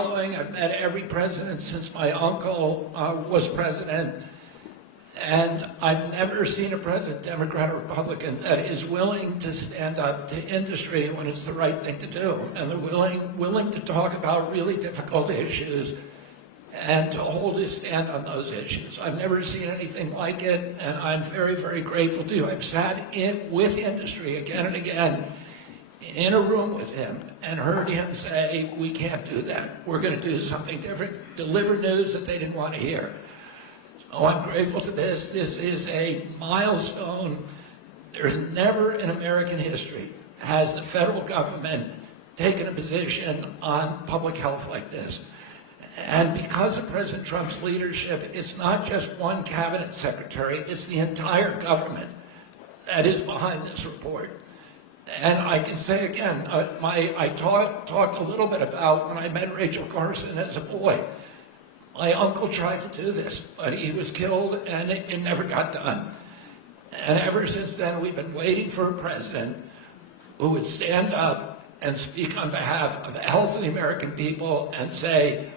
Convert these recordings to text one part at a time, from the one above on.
following. I've met every president since my uncle was president. And I've never seen a president, Democrat or Republican, that is willing to stand up to industry when it's the right thing to do. And they're willing to talk about really difficult issues and to hold his stand on those issues. I've never seen anything like it, and I'm very, very grateful to you. I've sat with industry again and again in a room with him and heard him say, we can't do that. We're going to do something different, deliver news that they didn't want to hear. So I'm grateful to this. This is a milestone. There's never in American history has the federal government taken a position on public health like this. And because of President Trump's leadership, it's not just one cabinet secretary, it's the entire government that is behind this report. And I can say again, I talked a little bit about when I met Rachel Carson as a boy. My uncle tried to do this, but he was killed and it never got done. And ever since then, we've been waiting for a president who would stand up and speak on behalf of the health of the American people and say,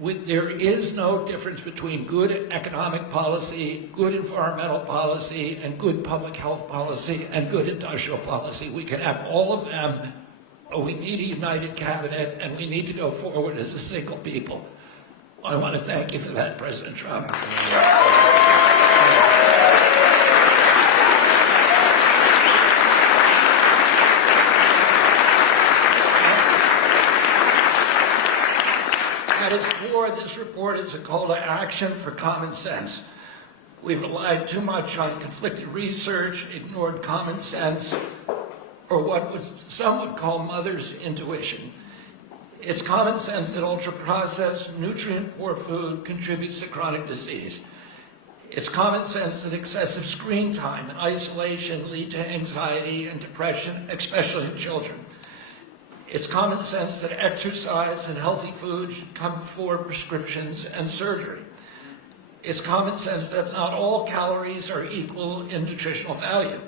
there is no difference between good economic policy, good environmental policy, and good public health policy, and good industrial policy. We can have all of them, but we need a united cabinet, and we need to go forward as a single people. I want to thank you for that, President Trump. At its core, this report is a call to action for common sense. We've relied too much on conflicted research, ignored common sense, or what some would call mother's intuition. It's common sense that ultra-processed, nutrient-poor food contributes to chronic disease. It's common sense that excessive screen time and isolation lead to anxiety and depression, especially in children. It's common sense that exercise and healthy food should come before prescriptions and surgery. It's common sense that not all calories are equal in nutritional value.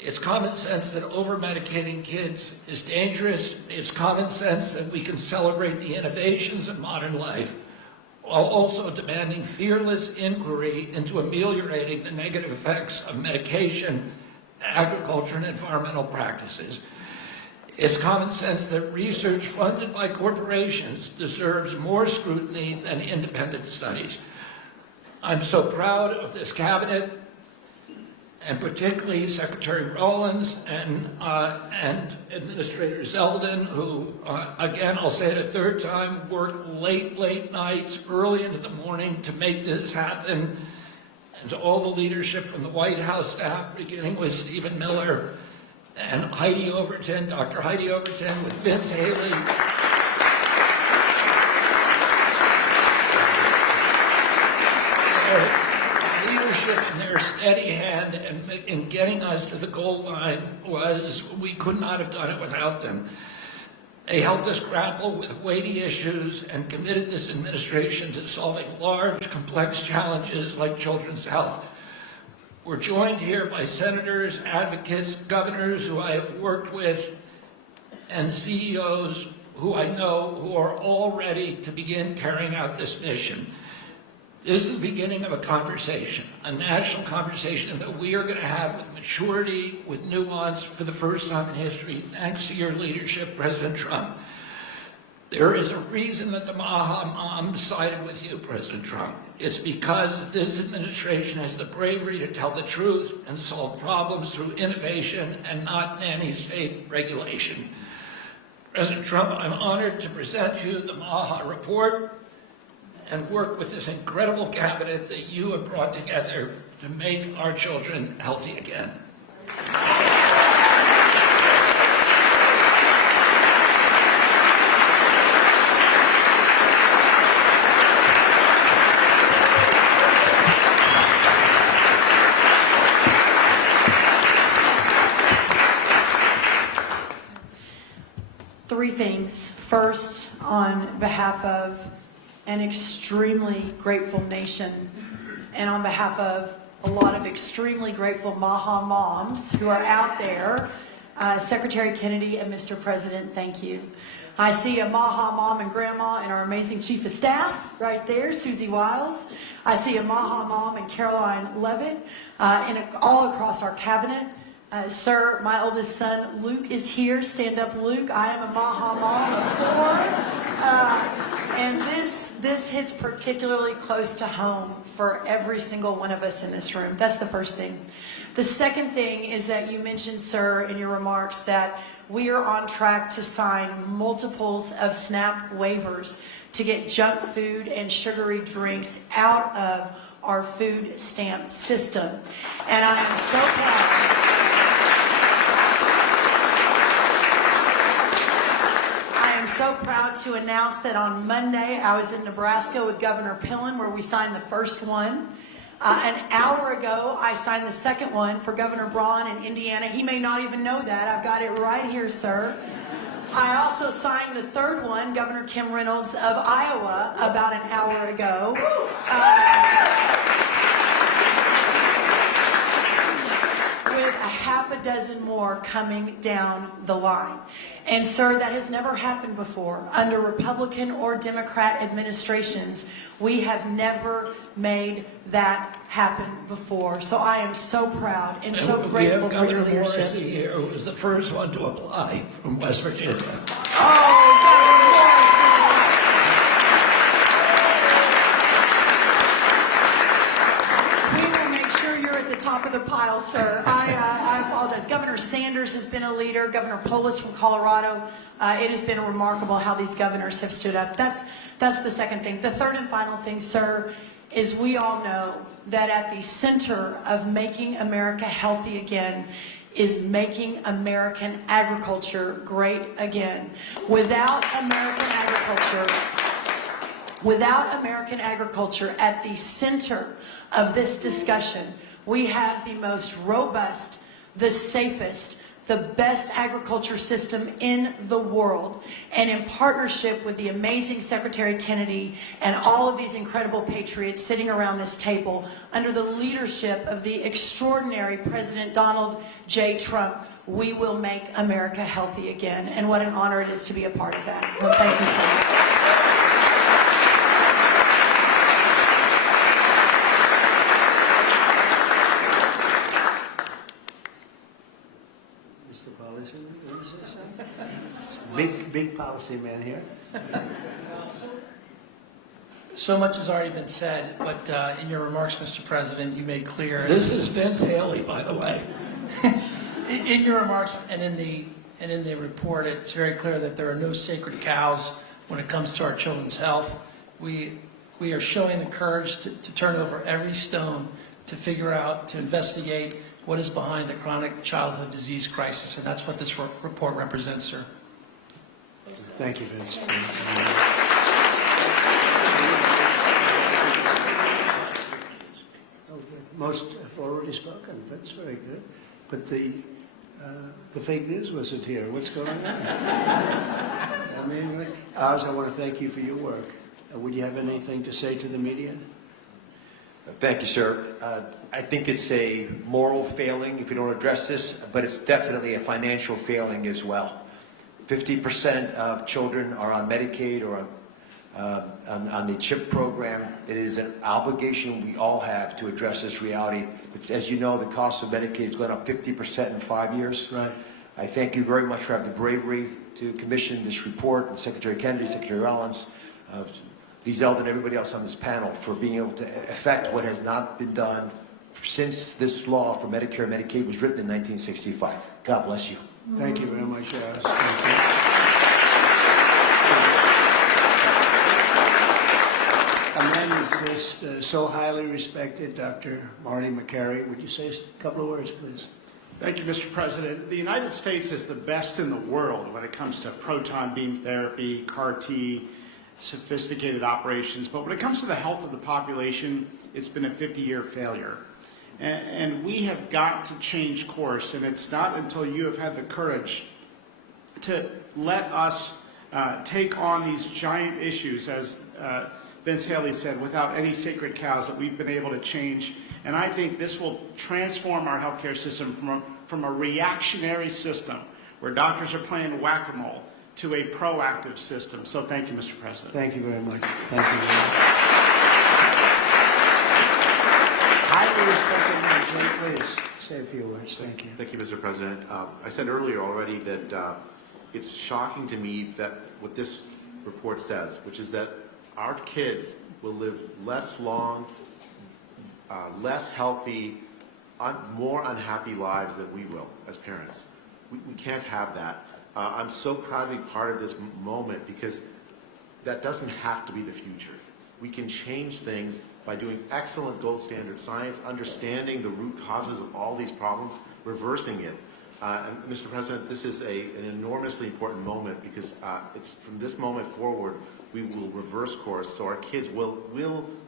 It's common sense that over-medicating kids is dangerous. It's common sense that we can celebrate the innovations of modern life while also demanding fearless inquiry into ameliorating the negative effects of medication, agriculture, and environmental practices. It's common sense that research funded by corporations deserves more scrutiny than independent studies. I'm so proud of this cabinet, and particularly Secretary Rollins and Administrator Zeldin, who, again, I'll say it a third time, worked late nights, early into the morning to make this happen, and to all the leadership from the White House staff, beginning with Stephen Miller, and Heidi Overton, Dr. Heidi Overton, with Vince Haley. Their leadership and their steady hand in getting us to the goal line we could not have done it without them. They helped us grapple with weighty issues and committed this administration to solving large, complex challenges like children's health. We're joined here by senators, advocates, governors who I have worked with, and CEOs who I know who are all ready to begin carrying out this mission. This is the beginning of a conversation, a national conversation that we are going to have with maturity, with nuance for the first time in history, thanks to your leadership, President Trump. There is a reason that the MAHA moms sided with you, President Trump. It's because this administration has the bravery to tell the truth and solve problems through innovation and not nanny-state regulation. President Trump, I'm honored to present you the MAHA Report and work with this incredible cabinet that you have brought together to make our children healthy again. Three things. First, on behalf of an extremely grateful nation and on behalf of a lot of extremely grateful MAHA moms who are out there, Secretary Kennedy and Mr. President, thank you. I see a MAHA mom and grandma and our amazing chief of staff right there, Susie Wiles. I see a MAHA mom and Caroline Levitt, and all across our cabinet. Sir, my oldest son, Luke, is here. Stand up, Luke. I am a MAHA mom of 4. And this hits particularly close to home for every single one of us in this room. That's the first thing. The second thing is that you mentioned, sir, in your remarks that we are on track to sign multiples of SNAP waivers to get junk food and sugary drinks out of our food stamp system. And I am so proud. So proud to announce that on Monday I was in Nebraska with Governor Pillen, where we signed the first one. An hour ago I signed the second one for Governor Braun in Indiana. He may not even know that. I've got it right here, sir. I also signed the third one, Governor Kim Reynolds of Iowa, about an hour ago. With a half a dozen more coming down the line. And sir, that has never happened before. Under Republican or Democrat administrations, we have never made that happen before. So I am so proud and so grateful for your leadership. Morrissey here, who was the first one to apply from West Virginia. Oh, Governor Morrissey. You're at the top of the pile, sir. I apologize. Governor Sanders has been a leader. Governor Polis from Colorado. It has been remarkable how these governors have stood up. That's the second thing. The third and final thing, sir, is we all know that at the center of making America healthy again is making American agriculture great again. Without American agriculture at the center of this discussion, we have the most robust, the safest, the best agriculture system in the world. And in partnership with the amazing Secretary Kennedy and all of these incredible patriots sitting around this table, under the leadership of the extraordinary President Donald J. Trump, we will make America healthy again. And what an honor it is to be a part of that. Well, thank you so much. Big policy man here. So much has already been said, but in your remarks, Mr. President, you made clear. This is Vince Haley, by the way. In your remarks and in the report, it's very clear that there are no sacred cows when it comes to our children's health. We are showing the courage to turn over every stone to figure out, to investigate what is behind the chronic childhood disease crisis, and that's what this report represents, sir. Thank you, Vince. Most have already spoken. Vince, very good. But the fake news wasn't here. What's going on? I mean, Oz, I want to thank you for your work. Would you have anything to say to the media? Thank you, sir. I think it's a moral failing if you don't address this, but it's definitely a financial failing as well. 50% of children are on Medicaid or on the CHIP program. It is an obligation we all have to address this reality. As you know, the cost of Medicaid has gone up 50% in 5 years. Right. I thank you very much for having the bravery to commission this report, and Secretary Kennedy, Secretary Rollins, Lee Zeldin, and everybody else on this panel for being able to effect what has not been done since this law for Medicare and Medicaid was written in 1965. God bless you. Thank you very much, Oz. A man who's just so highly respected, Dr. Marty McCary. Would you say a couple of words, please? Thank you, Mr. President. The United States is the best in the world when it comes to proton beam therapy, CAR-T, sophisticated operations. But when it comes to the health of the population, it's been a 50-year failure. And we have got to change course, and it's not until you have had the courage to let us take on these giant issues, as Vince Haley said, without any sacred cows, that we've been able to change. And I think this will transform our healthcare system from a reactionary system where doctors are playing whack-a-mole, to a proactive system. So thank you, Mr. President. Thank you very much. Thank you very much. Highly respected man, please say a few words. Thank you. Thank you, Mr. President. I said earlier already that it's shocking to me that what this report says, which is that our kids will live less long, less healthy, more unhappy lives than we will as parents. We can't have that. I'm so proud to be part of this moment because that doesn't have to be the future. We can change things by doing excellent gold standard science, understanding the root causes of all these problems, reversing it. And Mr. President, this is an enormously important moment because it's from this moment forward, we will reverse course so our kids will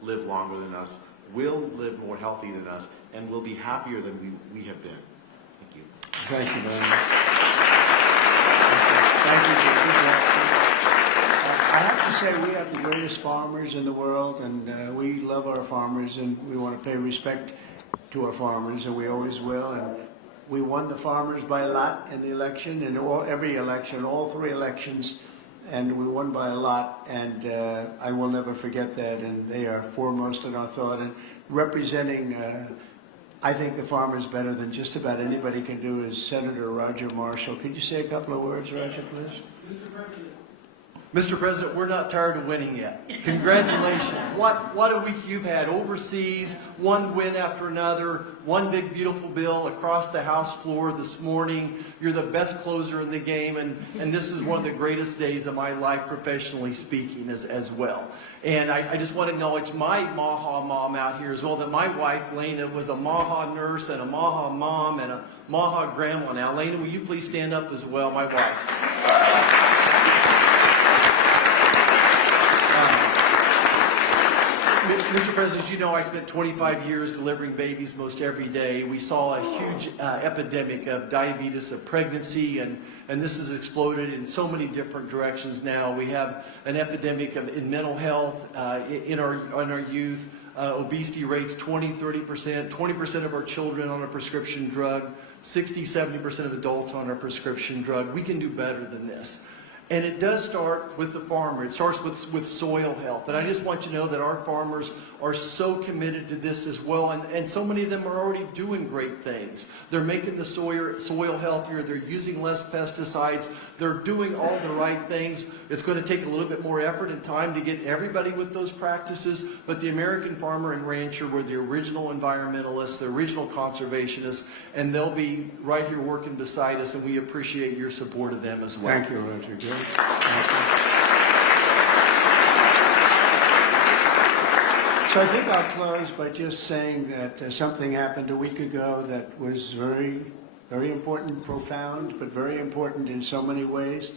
live longer than us, will live more healthy than us, and will be happier than we have been. Thank you. Thank you very much. Thank you. I have to say we have the greatest farmers in the world, and we love our farmers, and we want to pay respect to our farmers, and we always will. And we won the farmers by a lot in the election, in every election, all 3 elections, and we won by a lot, and I will never forget that, and they are foremost in our thought, and representing I think the farmers better than just about anybody can do is Senator Roger Marshall. Could you say a couple of words, Roger, please? Mr. President, we're not tired of winning yet. Congratulations. What a week you've had overseas, one win after another, one big beautiful bill across the House floor this morning. You're the best closer in the game, and this is one of the greatest days of my life professionally speaking as well. And I just want to acknowledge my MAHA mom out here as well, that my wife, Lena, was a MAHA nurse and a MAHA mom and a MAHA grandma. Now, Lena, will you please stand up as well, my wife? Mr. President, as you know, I spent 25 years delivering babies most every day. We saw a huge epidemic of diabetes, of pregnancy, and this has exploded in so many different directions now. We have an epidemic in mental health in our youth, obesity rates 20-30%, 20% of our children on a prescription drug, 60-70% of adults on a prescription drug. We can do better than this. And it does start with the farmer. It starts with soil health. And I just want you to know that our farmers are so committed to this as well. And so many of them are already doing great things. They're making the soil healthier. They're using less pesticides. They're doing all the right things. It's going to take a little bit more effort and time to get everybody with those practices. But the American farmer and rancher were the original environmentalists, the original conservationists, and they'll be right here working beside us, and we appreciate your support of them as well. Thank you, Roger. Good. Thank you. So I think I'll close by just saying that something happened a week ago that was very, very important, profound, but very important in so many ways.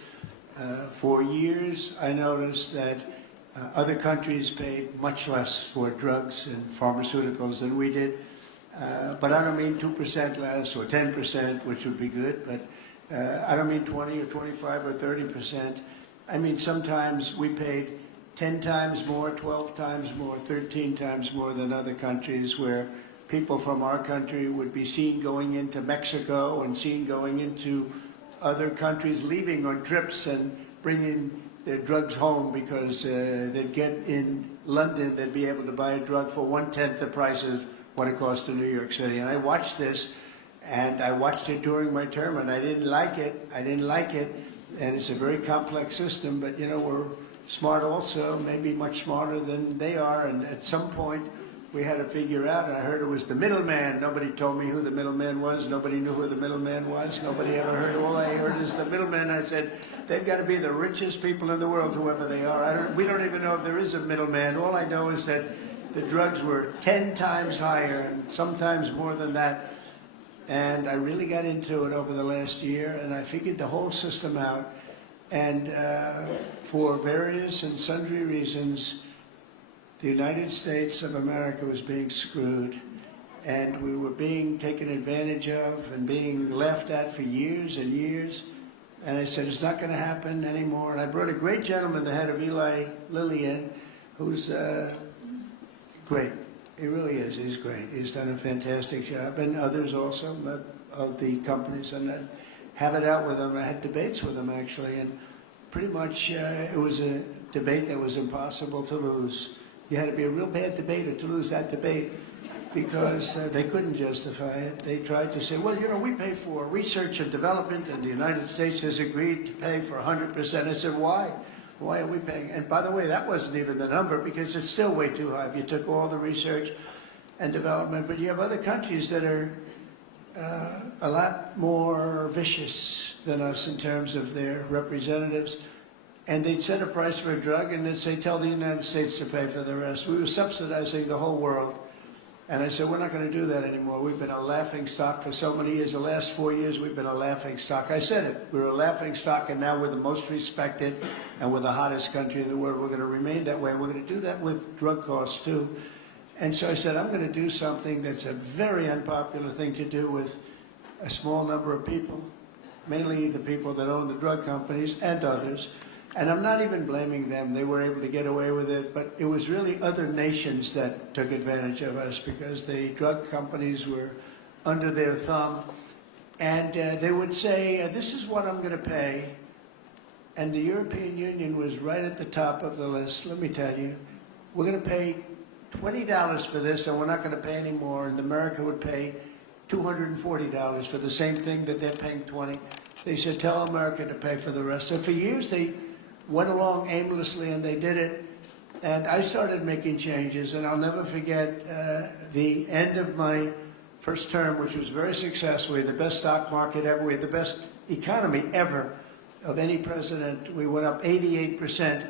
For years, I noticed that other countries paid much less for drugs and pharmaceuticals than we did. But I don't mean 2% less or 10%, which would be good, but I don't mean 20 or 25 or 30%. I mean, sometimes we paid 10 times more, 12 times more, 13 times more than other countries, where people from our country would be seen going into Mexico and seen going into other countries, leaving on trips and bringing their drugs home because they'd get in London, they'd be able to buy a drug for 1/10 the price of what it costs in New York City. And I watched this, and I watched it during my term, and I didn't like it. I didn't like it, and it's a very complex system, but you know, we're smart also, maybe much smarter than they are, and at some point we had to figure out, and I heard it was the middleman. Nobody told me who the middleman was. Nobody knew who the middleman was. Nobody ever heard. All I heard is the middleman. I said, they've got to be the richest people in the world, whoever they are. We don't even know if there is a middleman. All I know is that the drugs were 10 times higher, and sometimes more than that. And I really got into it over the last year, and I figured the whole system out. And for various and sundry reasons, the United States of America was being screwed, and we were being taken advantage of and being laughed at for years and years. And I said, it's not going to happen anymore. And I brought a great gentleman, the head of Eli Lilly, in, who's great. He really is. He's great. He's done a fantastic job, and others also of the companies and that. have it out with them. I had debates with them, actually, and pretty much it was a debate that was impossible to lose. You had to be a real bad debater to lose that debate because they couldn't justify it. They tried to say, well, you know, we pay for research and development, and the United States has agreed to pay for 100%. I said, why? Why are we paying? And by the way, that wasn't even the number because it's still way too high if you took all the research and development. But you have other countries that are a lot more vicious than us in terms of their representatives. And they'd set a price for a drug and they'd say, tell the United States to pay for the rest. We were subsidizing the whole world. And I said, we're not going to do that anymore. We've been a laughing stock for so many years. The last 4 years, we've been a laughing stock. I said it. We were a laughing stock, and now we're the most respected, and we're the hottest country in the world. We're going to remain that way, and we're going to do that with drug costs, too. And so I said, I'm going to do something that's a very unpopular thing to do with a small number of people, mainly the people that own the drug companies and others. And I'm not even blaming them. They were able to get away with it, but it was really other nations that took advantage of us because the drug companies were under their thumb. And they would say, this is what I'm going to pay. And the European Union was right at the top of the list. Let me tell you, we're going to pay $20 for this, and we're not going to pay any more. And America would pay $240 for the same thing that they're paying $20. They said, tell America to pay for the rest. So for years, they went along aimlessly, and they did it. And I started making changes, and I'll never forget the end of my first term, which was very successful. We had the best stock market ever. We had the best economy ever of any president. We went up 88%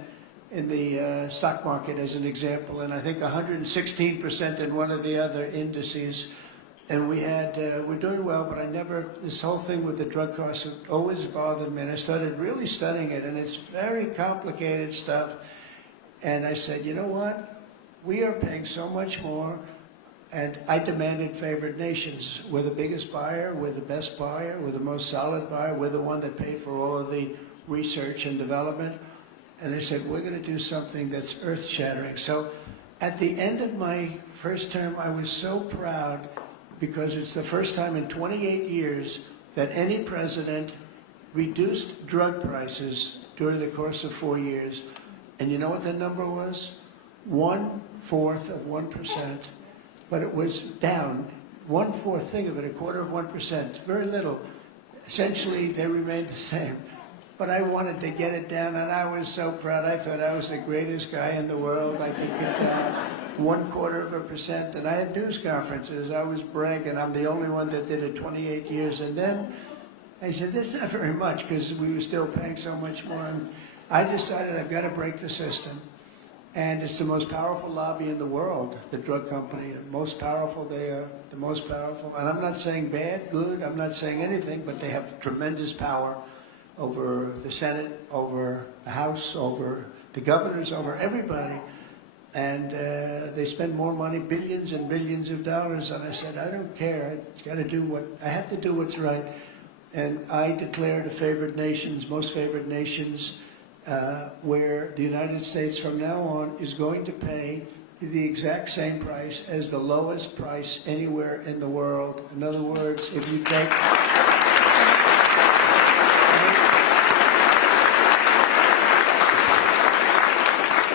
in the stock market, as an example, and I think 116% in one of the other indices. And we had, we're doing well, but this whole thing with the drug costs always bothered me. And I started really studying it, and it's very complicated stuff. And I said, you know what? We are paying so much more. And I demanded favored nations. We're the biggest buyer, we're the best buyer, we're the most solid buyer, we're the one that paid for all of the research and development. And I said, we're going to do something that's earth-shattering. So at the end of my first term, I was so proud because it's the first time in 28 years that any president reduced drug prices during the course of 4 years. And you know what the number was? 1/4 of 1%. But it was down 1/4, think of it, 1/4 of 1%, very little. Essentially, they remained the same. But I wanted to get it down, and I was so proud. I thought I was the greatest guy in the world. I could get down 1/4 of a percent, and I had news conferences. I was bragging. I'm the only one that did it 28 years. And then I said, that's not very much, because we were still paying so much more. And I decided I've got to break the system. And it's the most powerful lobby in the world, the drug company. The most powerful, they are the most powerful. And I'm not saying bad, good, I'm not saying anything, but they have tremendous power over the Senate, over the House, over the governors, over everybody. And they spend more money, billions and billions of dollars. And I said, I don't care. I have to do what's right. And I declared a favored nations, most favored nations, where the United States from now on is going to pay the exact same price as the lowest price anywhere in the world. In other words, if you take...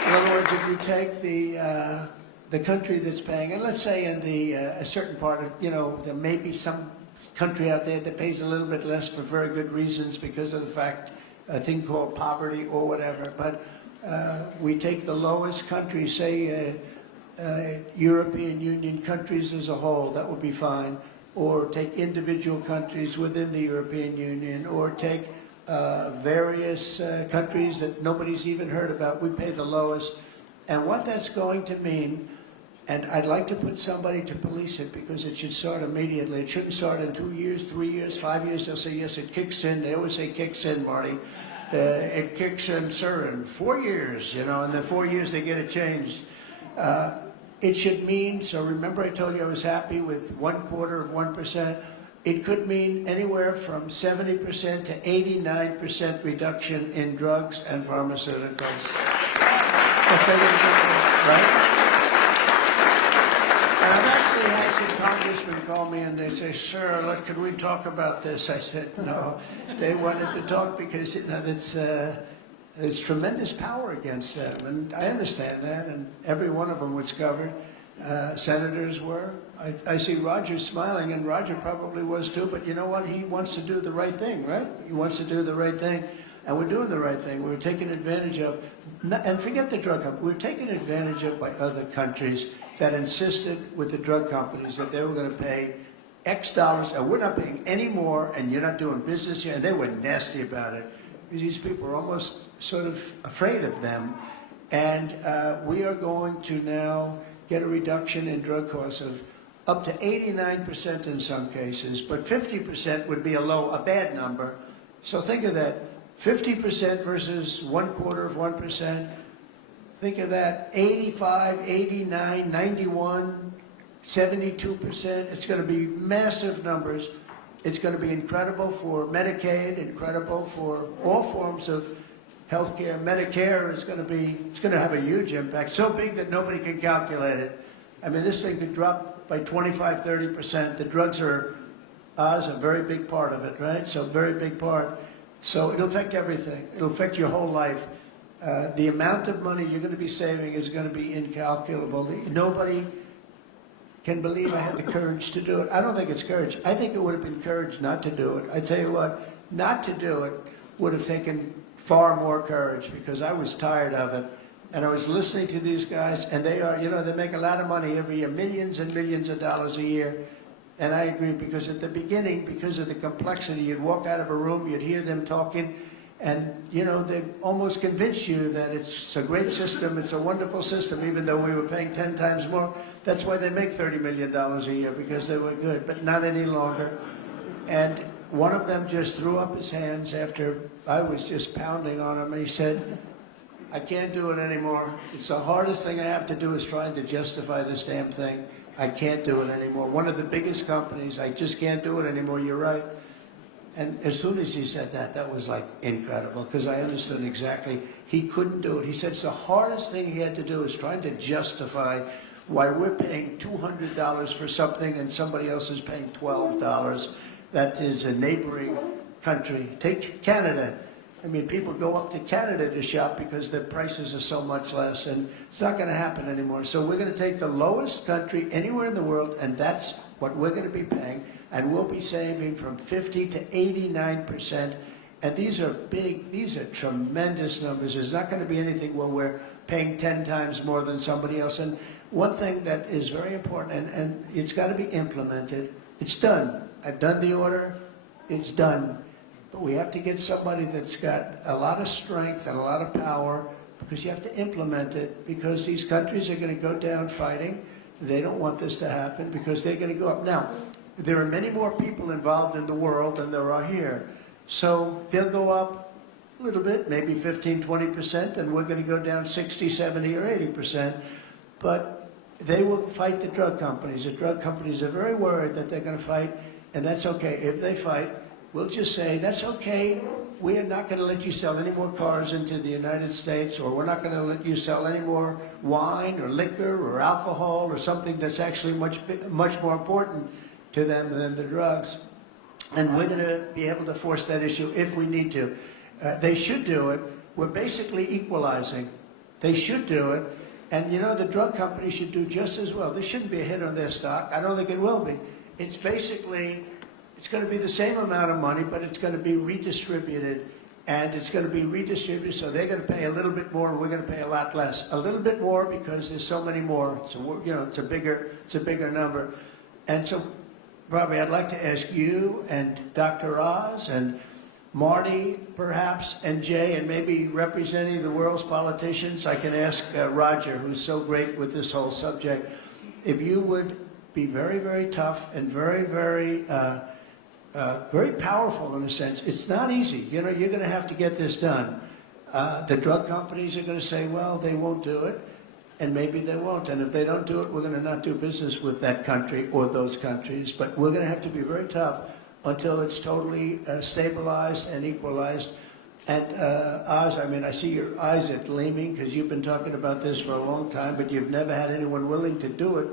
In other words, if you take the country that's paying, and let's say in a certain part of, there may be some country out there that pays a little bit less for very good reasons because of the fact, a thing called poverty or whatever, but we take the lowest countries, say European Union countries as a whole, that would be fine, or take individual countries within the European Union, or take various countries that nobody's even heard about. We pay the lowest. And what that's going to mean, and I'd like to put somebody to police it because it should start immediately. It shouldn't start in 2 years, 3 years, 5 years. They'll say, yes, it kicks in. They always say kicks in, Marty. It kicks in, sir, in 4 years, and in 4 years they get it changed. It should mean, so remember I told you I was happy with 1/4 of 1%. It could mean anywhere from 70% to 89% reduction in drugs and pharmaceuticals. That's right? And I've actually had lots of congressmen call me and they say, "Sir, could we talk about this?" I said, "No." They wanted to talk because it's tremendous power against them, and I understand that. And every one of them was covered. Senators were. I see Roger smiling, and Roger probably was too. But you know what? He wants to do the right thing, right? He wants to do the right thing, and we're doing the right thing. We're taking advantage of, and forget the drug company. We're taking advantage of by other countries that insisted with the drug companies that they were going to pay X dollars, and we're not paying any more, and you're not doing business here. And they were nasty about it. These people are almost sort of afraid of them, and we are going to now get a reduction in drug costs of up to 89% in some cases, but 50% would be a bad number. So think of that, 50% versus 1/4%. Think of that, 85, 89, 91, 72%. It's going to be massive numbers. It's going to be incredible for Medicaid, incredible for all forms of health care. Medicare is going to have a huge impact, so big that nobody can calculate it. I mean, this thing could drop by 25, 30%. The drugs are a very big part of it, right? So very big part. So it'll affect everything. It'll affect your whole life. The amount of money you're going to be saving is going to be incalculable. Nobody can believe I had the courage to do it. I don't think it's courage. I think it would have been courage not to do it. I tell you what, not to do it would have taken far more courage, because I was tired of it. And I was listening to these guys, and they make a lot of money every year, millions and millions of dollars a year. And I agree, because at the beginning, because of the complexity, you'd walk out of a room, you'd hear them talking, and they almost convince you that it's a great system, it's a wonderful system, even though we were paying 10 times more. That's why they make $30 million a year, because they were good, but not any longer. And one of them just threw up his hands after I was just pounding on him, and he said, "I can't do it anymore. It's the hardest thing I have to do is trying to justify this damn thing. I can't do it anymore. One of the biggest companies, I just can't do it anymore. You're right." And as soon as he said that, that was like incredible, because I understood exactly. He couldn't do it. He said it's the hardest thing he had to do is trying to justify why we're paying $200 for something and somebody else is paying $12. That is a neighboring country. Take Canada. I mean, people go up to Canada to shop because the prices are so much less, and it's not going to happen anymore. So we're going to take the lowest country anywhere in the world, and that's what we're going to be paying, and we'll be saving from 50 to 89%. And these are big, these are tremendous numbers. There's not going to be anything where we're paying 10 times more than somebody else. And one thing that is very important, and it's got to be implemented. It's done. I've done the order. It's done. But we have to get somebody that's got a lot of strength and a lot of power, because you have to implement it, because these countries are going to go down fighting. They don't want this to happen because they're going to go up. Now, there are many more people involved in the world than there are here. So they'll go up a little bit, maybe 15, 20%, and we're going to go down 60, 70, or 80%. But they will fight the drug companies. The drug companies are very worried that they're going to fight, and that's okay. If they fight, we'll just say, that's okay. We are not going to let you sell any more cars into the United States, or we're not going to let you sell any more wine or liquor or alcohol or something that's actually much more important to them than the drugs. And we're going to be able to force that issue if we need to. They should do it. We're basically equalizing. They should do it. And the drug companies should do just as well. There shouldn't be a hit on their stock. I don't think it will be. It's basically, it's going to be the same amount of money, but it's going to be redistributed. And it's going to be redistributed, so they're going to pay a little bit more, and we're going to pay a lot less. A little bit more because there's so many more. So it's a bigger number. And so, Robbie, I'd like to ask you and Dr. Oz and Marty, perhaps, and Jay, and maybe representing the world's politicians. I can ask Roger, who's so great with this whole subject, if you would be very, very tough and very, very, very powerful in a sense. It's not easy. You're going to have to get this done. The drug companies are going to say, well, they won't do it, and maybe they won't. And if they don't do it, we're going to not do business with that country or those countries. But we're going to have to be very tough until it's totally stabilized and equalized. And Oz, I mean, I see your eyes are gleaming because you've been talking about this for a long time, but you've never had anyone willing to do it.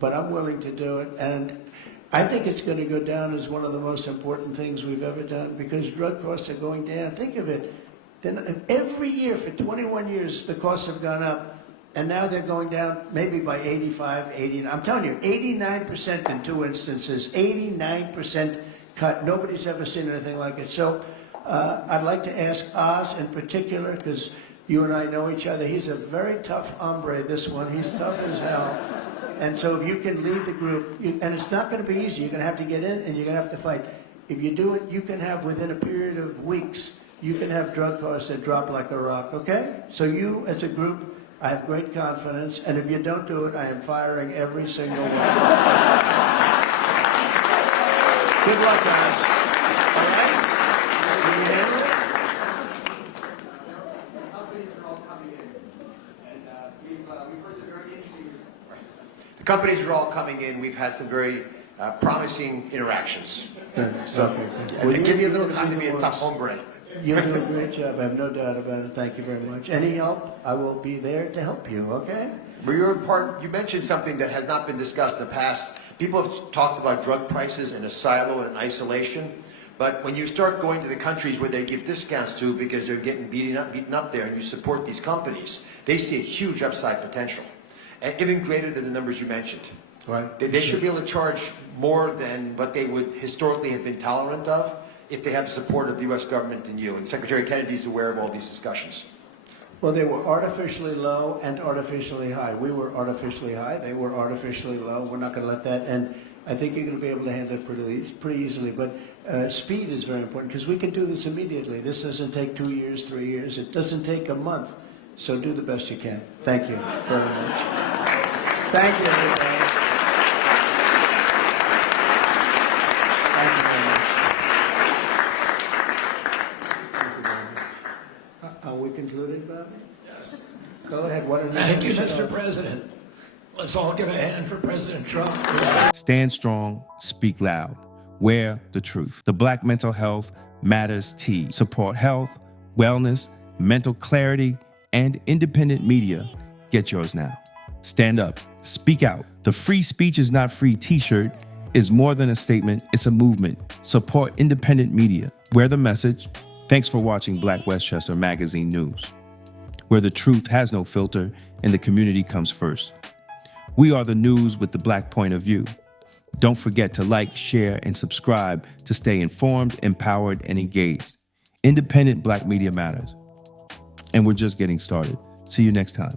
but I'm willing to do it. And I think it's going to go down as one of the most important things we've ever done because drug costs are going down. Think of it. Then every year for 21 years, the costs have gone up. And now they're going down maybe by 85, 80. I'm telling you, 89% in 2 instances, 89% cut. Nobody's ever seen anything like it. So I'd like to ask Oz in particular, because you and I know each other. He's a very tough hombre, this one. He's tough as hell. And so if you can lead the group, and it's not going to be easy. You're going to have to get in and you're going to have to fight. If you do it, you can have, within a period of weeks, you can have drug costs that drop like a rock, okay? So you, as a group, I have great confidence, and if you don't do it, I am firing every single one. Good luck, guys. All right? Can you handle it? The companies are all coming in. We've had some very promising interactions. So, and give me a little time to be a tough hombre. You'll do a great job. I have no doubt about it. Thank you very much. Any help, I will be there to help you, okay? Well, you mentioned something that has not been discussed in the past. People have talked about drug prices in a silo and isolation, but when you start going to the countries where they give discounts to because they're getting beaten up there, and you support these companies, they see a huge upside potential, and even greater than the numbers you mentioned. Right. They should be able to charge more than what they would historically have been tolerant of if they have the support of the U.S. government and you. And Secretary Kennedy is aware of all these discussions. Well, they were artificially low and artificially high. We were artificially high. They were artificially low. We're not going to let that. And I think you're going to be able to handle it pretty easily. But speed is very important because we can do this immediately. This doesn't take 2 years, 3 years. It doesn't take a month. So do the best you can. Thank you very much. Thank you, everybody. Thank you very much. Are we concluded, Bobby? Yes. Go ahead. What Thank you, Mr. President. Let's all give a hand for President Trump. Stand strong, speak loud. Wear the truth. The Black Mental Health Matters Tee. Support health, wellness, mental clarity, and independent media. Get yours now. Stand up, speak out. The Free Speech is Not Free t-shirt is more than a statement, it's a movement. Support independent media. Wear the message. Thanks for watching Black Westchester Magazine News, where the truth has no filter and the community comes first. We are the news with the Black point of view. Don't forget to like, share, and subscribe to stay informed, empowered, and engaged. Independent Black media matters. And we're just getting started. See you next time.